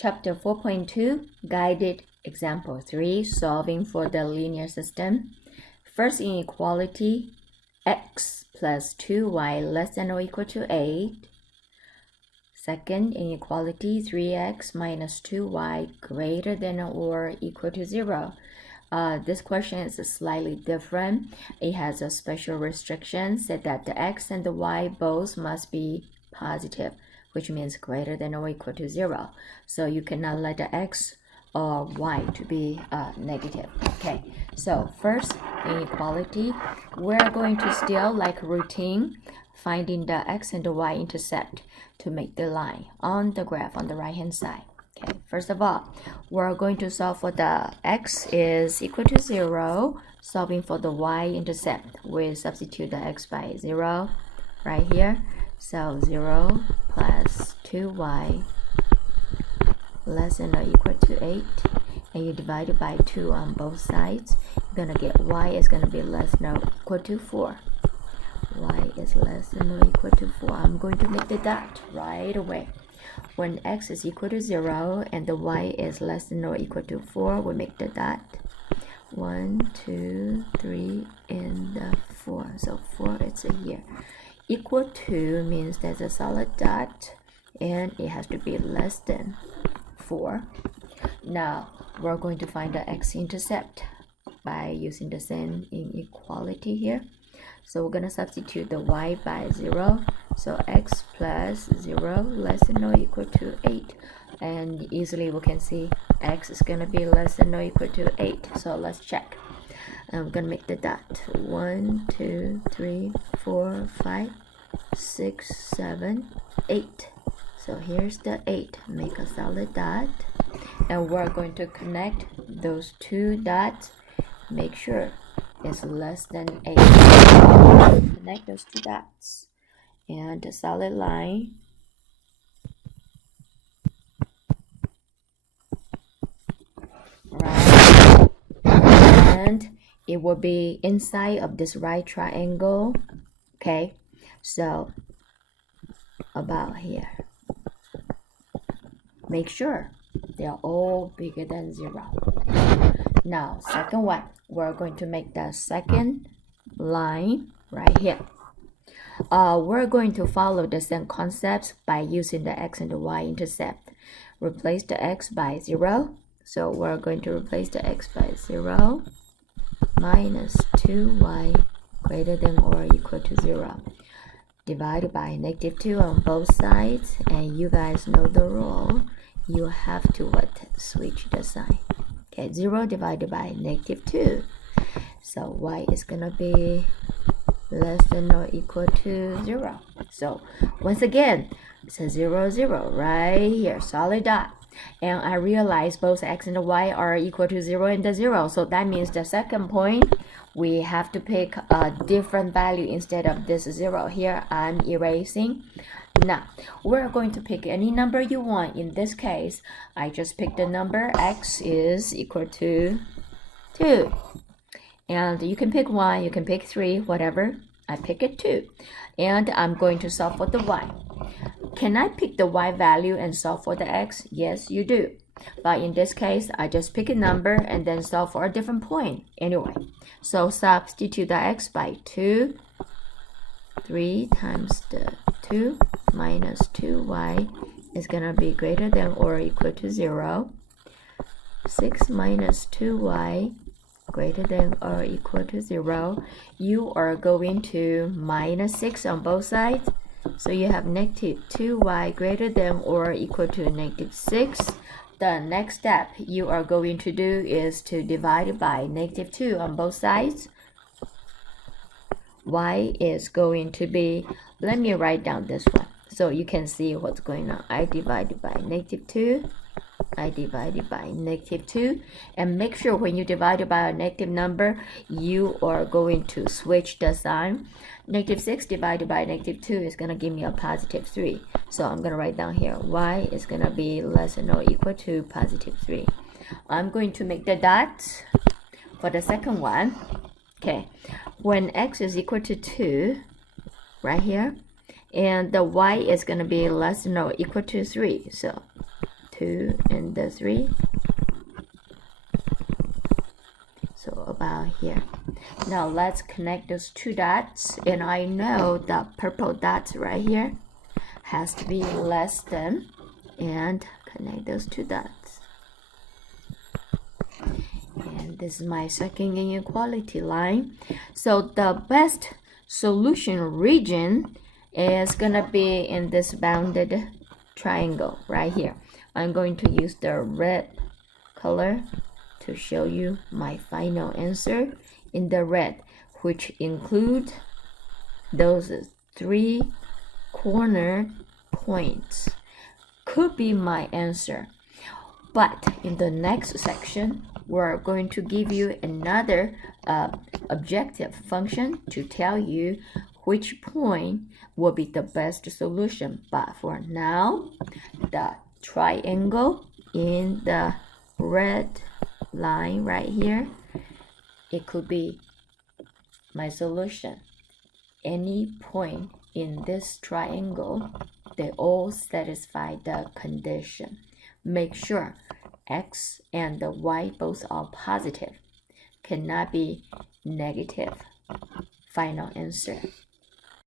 Chapter 4.2, Guided Example 3, Solving for the Linear System. First inequality, x plus 2y less than or equal to 8. Second inequality, 3x minus 2y greater than or equal to 0. This question is slightly different. It has a special restriction, said that the x and the y both must be positive, which means greater than or equal to 0. So you cannot let the x or y to be negative. Okay, so first inequality, we're going to still like routine, finding the x and the y-intercept to make the line on the graph on the right hand side. Okay, first of all, we're going to solve for the x is equal to 0, solving for the y-intercept. We substitute the x by 0 right here. So 0 plus 2y less than or equal to 8, and you divide it by 2 on both sides. You're going to get y is going to be less than or equal to 4. Y is less than or equal to 4. I'm going to make the dot right away. When x is equal to 0 and the y is less than or equal to 4, we make the dot. 1, 2, 3, and 4. So 4 is here. Equal to means there's a solid dot and it has to be less than 4. Now we're going to find the x-intercept by using the same inequality here. So we're going to substitute the y by 0. So x plus 0 less than or equal to 8. And easily we can see x is going to be less than or equal to 8. So let's check. And we're going to make the dot. 1, 2, 3, 4, 5, 6, 7, 8. So here's the 8. Make a solid dot. And we're going to connect those two dots. Make sure it's less than 8. Connect those two dots. And a solid line. Right. And it will be inside of this right triangle. Okay. So about here. Make sure they're all bigger than 0. Now, second one, we're going to make the second line right here. We're going to follow the same concepts by using the x and the y-intercept. Replace the x by 0. So we're going to replace the x by 0 minus 2y greater than or equal to 0. Divided by negative 2 on both sides. And you guys know the rule. You have to switch the sign. Okay, 0 divided by negative 2. So y is going to be less than or equal to 0. So once again, it's a 0, 0 right here, solid dot. And I realize both x and y are equal to 0 and the 0. So that means the second point, we have to pick a different value instead of this 0. Here I'm erasing. Now, we're going to pick any number you want. In this case, I just picked the number x is equal to 2. And you can pick 1, you can pick 3, whatever. I pick it 2. And I'm going to solve for the y. Can I pick the y value and solve for the x? Yes, you do. But in this case, I just pick a number and then solve for a different point. Anyway, so substitute the x by 2. 3 times the 2 minus 2y is going to be greater than or equal to 0. 6 minus 2y greater than or equal to 0. You are going to minus 6 on both sides. So you have negative 2y greater than or equal to negative 6. The next step you are going to do is to divide it by negative 2 on both sides. Y is going to be, let me write down this one so you can see what's going on. I divided by negative 2. I divided by negative 2. And make sure when you divide it by a negative number, you are going to switch the sign. Negative 6 divided by negative 2 is going to give me a positive 3. So I'm going to write down here, y is going to be less than or equal to positive 3. I'm going to make the dot for the second one. Okay, when x is equal to 2, right here, and the y is going to be less than or equal to 3. So 2 and the 3. So about here. Now let's connect those two dots, and I know the purple dots right here has to be less than, and connect those two dots. And this is my second inequality line. So the best solution region is gonna be in this bounded triangle right here. I'm going to use the red color to show you my final answer in the red, which include those 3 corner points. Could be my answer. But in the next section, we're going to give you another objective function to tell you which point will be the best solution. But for now, the triangle in the red line right here, it could be my solution. Any point in this triangle, they all satisfy the condition. Make sure x and the y both are positive, cannot be negative. Final answer.